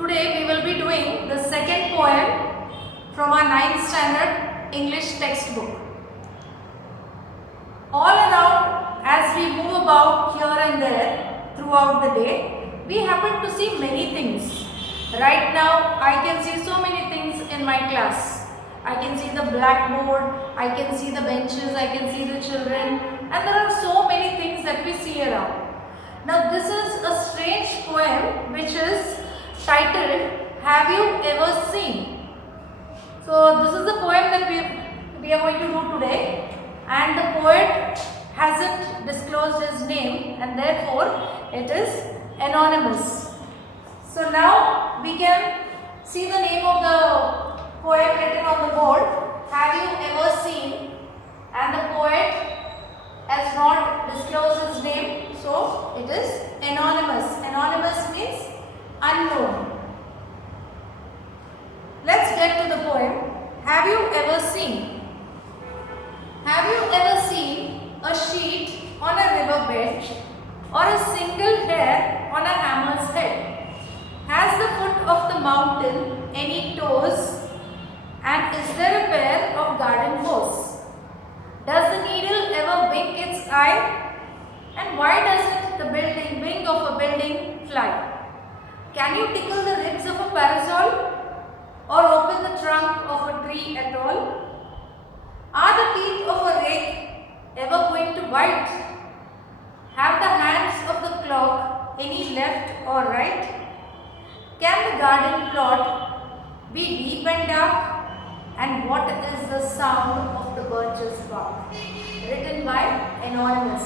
Today we will be doing the second poem from our 9th standard English textbook. All around, as we move about here and there throughout the day, we happen to see many things. Right now I can see so many things in my class. I can see the blackboard, I can see the benches, I can see the children, and there are so many things that we see around. Now this is a strange poem which is titled Have You Ever Seen? So this is the poem that we are going to do today, and the poet hasn't disclosed his name and therefore it is anonymous. So now we can see the name of the poem written on the board. Have you ever seen? And the poet has not disclosed his name, so it is anonymous. Anonymous means unknown. Let's get to the poem. Have you ever seen? Have you ever seen a sheet on a river bench or a single hair on a hammer's head? Has the foot of the mountain any toes? And is there a pair of garden hose? Does the needle ever wink its eye? And why doesn't the wing of a building fly? Can you tickle the ribs of a parasol or open the trunk of a tree at all? Are the teeth of a rake ever going to bite? Have the hands of the clock any left or right? Can the garden plot be deep and dark? And what is the sound of the birches bark? Written by Anonymous.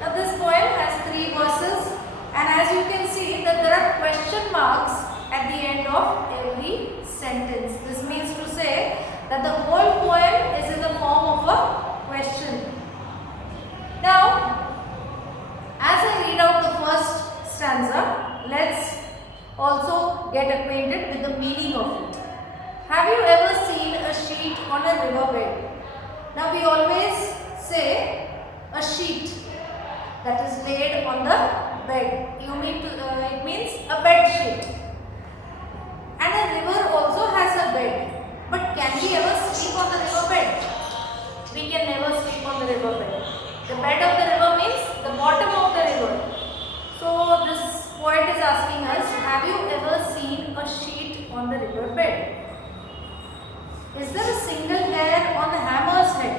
Now this poem has 3 verses, and as you can see that there are question marks at the end of every sentence. This means to say that the whole poem is in the form of a question. Now, as I read out the first stanza, let's also get acquainted with the meaning of it. Have you ever seen a sheet on a riverbed? Now we always say a sheet that is laid on the bed. It means a bed sheet. And a river also has a bed. But can we ever sleep on the riverbed? We can never sleep on the riverbed. The bed of the river means the bottom of the river. So this poet is asking us, have you ever seen a sheet on the riverbed? Is there a single hair on the hammer's head?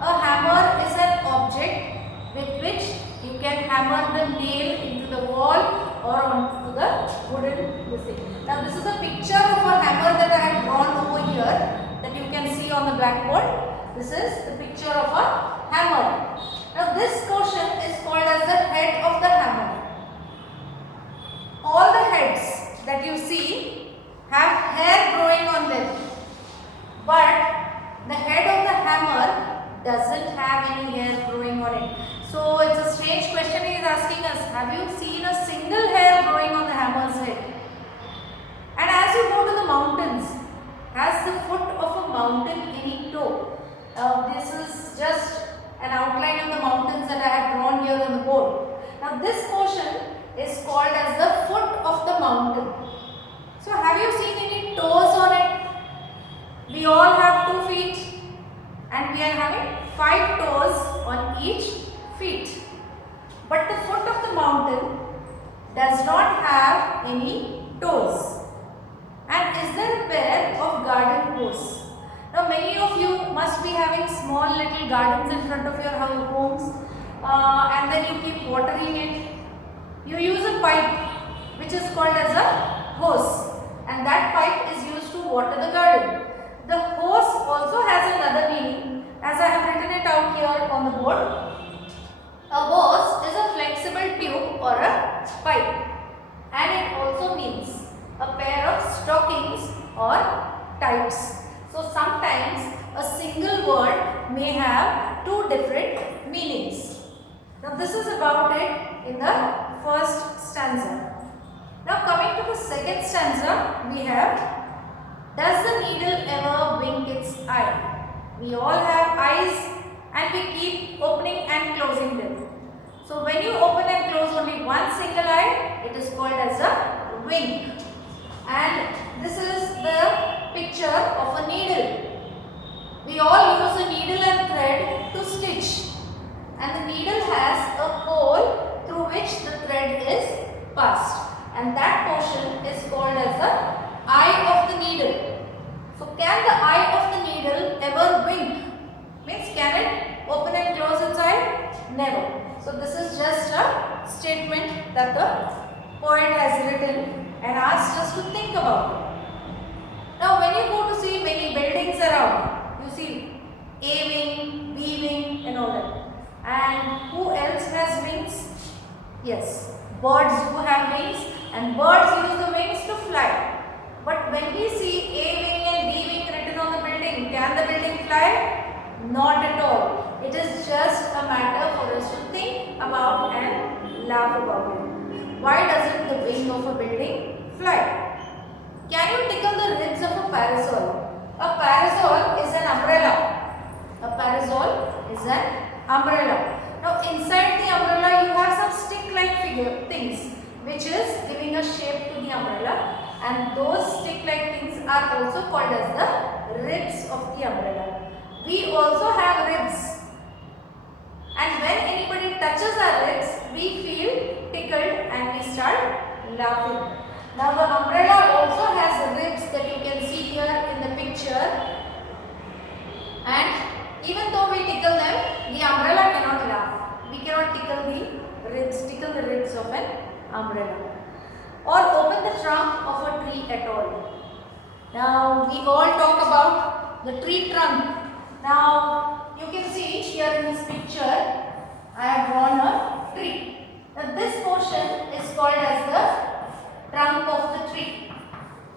A hammer is an object with which you can hammer the nail into the wall or onto the wooden thing. Now this is a picture of a hammer that I have drawn over here that you can see on the blackboard. This is the picture of a hammer. Now this portion is called as the head of the hammer. All the heads that you see have hair growing on them. But the head of the hammer doesn't have any hair growing on it. So it's a strange question he is asking us. Have you seen a single hair growing on the hammer's head? And as you go to the mountains, has the foot of a mountain any toe? This is just an outline of the mountains that I have drawn here on the board. Now this portion is called as the foot of the mountain. So have you seen any toes on it? We all have 2 feet and we are having 5 toes on each feet. But the foot of the mountain does not have any toes. And is there a pair of garden hose? Now many of you must be having small little gardens in front of your homes and then you keep watering it. You use a pipe which is called as a hose, and that pipe is used to water the garden. The hose also has another meaning, as I have written it out here on the board. A hose is a flexible tube or a pipe, and it also means a pair of stockings or tights. So sometimes a single word may have 2 different meanings. Now this is about it in the first stanza. Now coming to the second stanza, we have, does the needle ever wink its eye? We all have eyes and we keep opening and closing them. So when you open and close only one single eye, it is called as a wink. past, and that portion is called as the eye of the needle. So can the eye of the needle ever wink? Means can it open and close its eye? Never. So this is just a statement that the poet has written and asked us to think about it. Now when you go to see many buildings around, you see A wing, B wing and all that. And who else has wings? Yes, birds do have wings, and birds use the wings to fly. But when we see A wing and B wing written on the building, can the building fly? Not at all. It is just a matter for us to think about and laugh about it. Why doesn't the wing of a building fly? Can you tickle the ribs of a parasol? A parasol is an umbrella. A parasol is an umbrella. Now inside the umbrella you have some stick-like figure things which is giving a shape to the umbrella, and those stick-like things are also called as the ribs of the umbrella. We also have ribs, and when anybody touches our ribs we feel tickled and we start laughing. Now the umbrella also has ribs that you can see here in the picture, and even though we tickle them, the umbrella cannot laugh. We cannot tickle the ribs of an umbrella or open the trunk of a tree at all. Now we all talk about the tree trunk. Now you can see here in this picture I have drawn a tree. Now this portion is called as the trunk of the tree.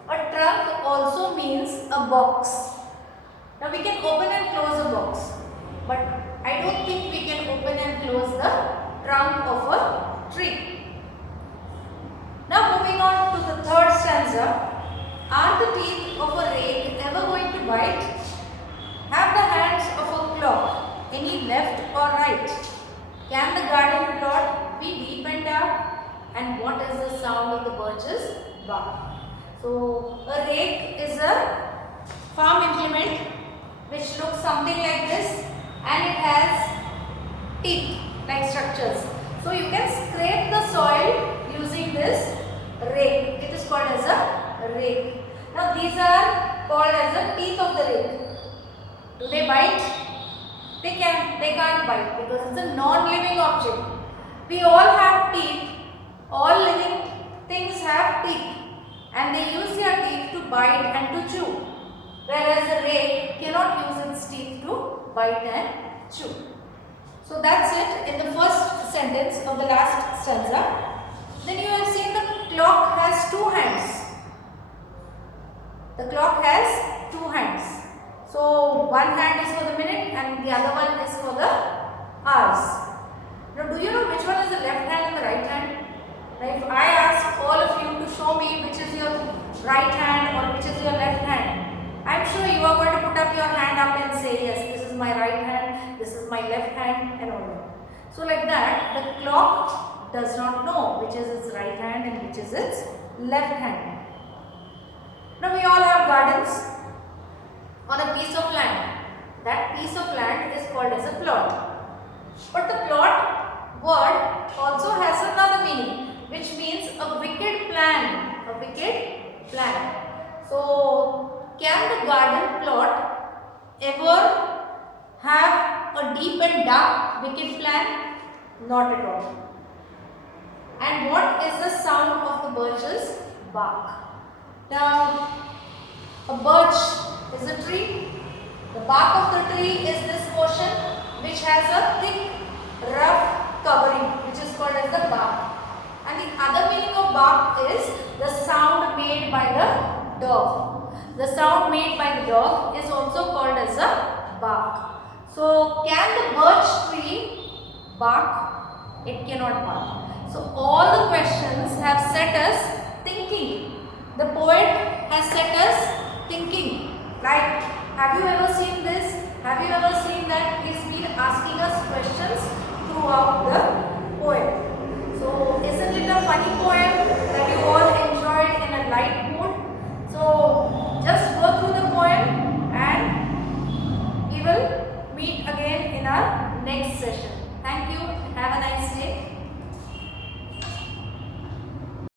A trunk also means a box. Now we can open and close a box, but I don't think we can open and close the trunk of a tree. Now moving on to the third stanza. Are the teeth of a rake ever going to bite? Have the hands of a clock any left or right? Can the garden plot be deep and dark? And what is the sound of the birches bark? So a rake is a farm implement which looks something like this, and it has teeth like structures. So you can scrape the soil using this rake. It is called as a rake. Now these are called as the teeth of the rake. Do they bite? They can't bite because it's a non-living object. We all have teeth. All living things have teeth, and they use their teeth to bite and to chew. Whereas a rake cannot use its teeth to bite and chew. So that's it in the first sentence of the last stanza. Then you have seen the clock has two hands. The clock has two hands. So one hand is for the minute and the other one is for the hours. Now do you know which one is the left hand and the right hand? Now if I ask all of you to show me which is your right hand or which is your left hand, I am sure you are going to put up your hand up and say, yes, this is my right hand, this is my left hand and all that. So like that, the clock does not know which is its right hand and which is its left hand. Now we all have gardens on a piece of land. That piece of land is called as a plot. But the plot word also has another meaning, which means a wicked plan. A wicked plan. So can the garden plot ever have a deep and dark wicked plan? Not at all. And what is the sound of the birches bark? Now, a birch is a tree. The bark of the tree is this portion which has a thick, rough covering, which is called as the bark. And the other meaning of bark is the sound made by the dog. The sound made by the dog is also called as a bark. So, can the birch tree bark? It cannot bark. So, all the questions have set us thinking. The poet has set us thinking. Like, have you ever seen this? Have you ever seen that? He's been asking us questions throughout the poem. So, isn't it a funny poem?